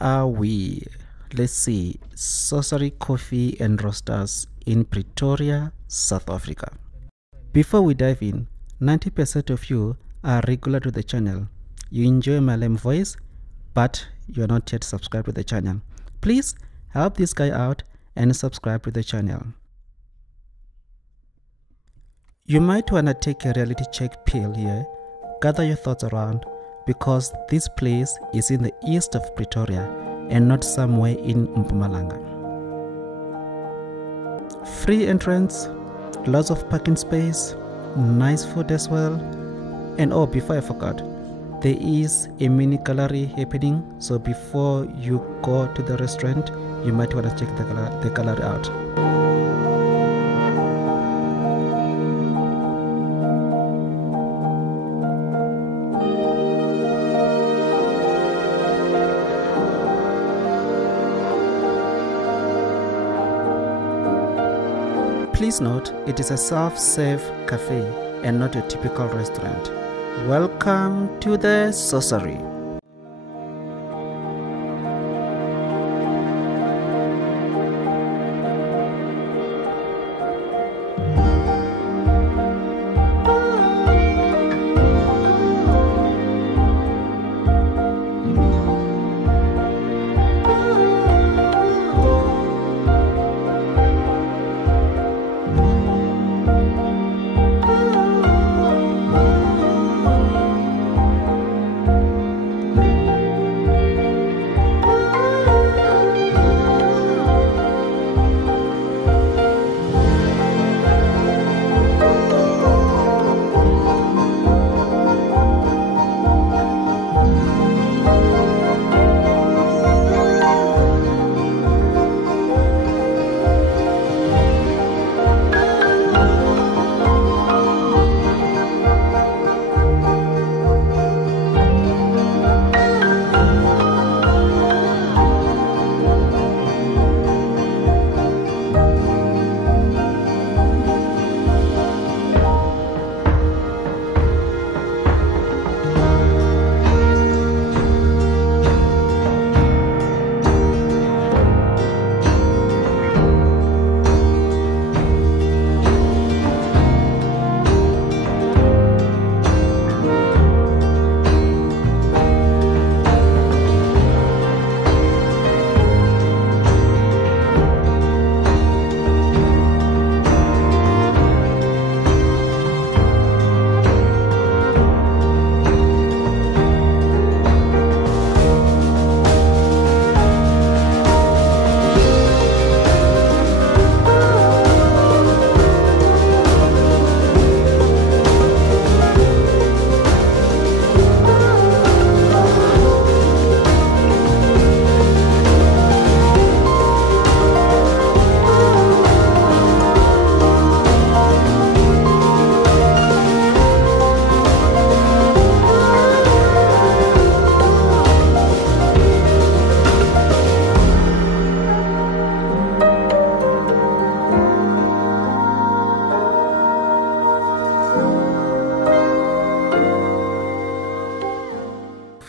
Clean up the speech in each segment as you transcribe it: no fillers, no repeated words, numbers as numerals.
are we? Let's see. Sorcery Coffee and Roasters in Pretoria, South Africa. Before we dive in, 90% of you are regular to the channel. You enjoy my lame voice, but you are not yet subscribed to the channel. Please help this guy out and subscribe to the channel. You might want to take a reality check pill here. Gather your thoughts around, because this place is in the east of Pretoria and not somewhere in Mpumalanga. Free entrance, lots of parking space, nice food as well. And oh, before I forgot, there is a mini gallery happening, so before you go to the restaurant, you might want to check the gallery out. Please note, it is a self-serve cafe and not a typical restaurant. Welcome to the Sorcery.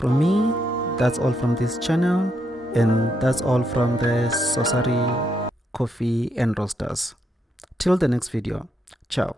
From me, that's all from this channel, and that's all from the Sorcery Coffee and Roasters. Till the next video, ciao.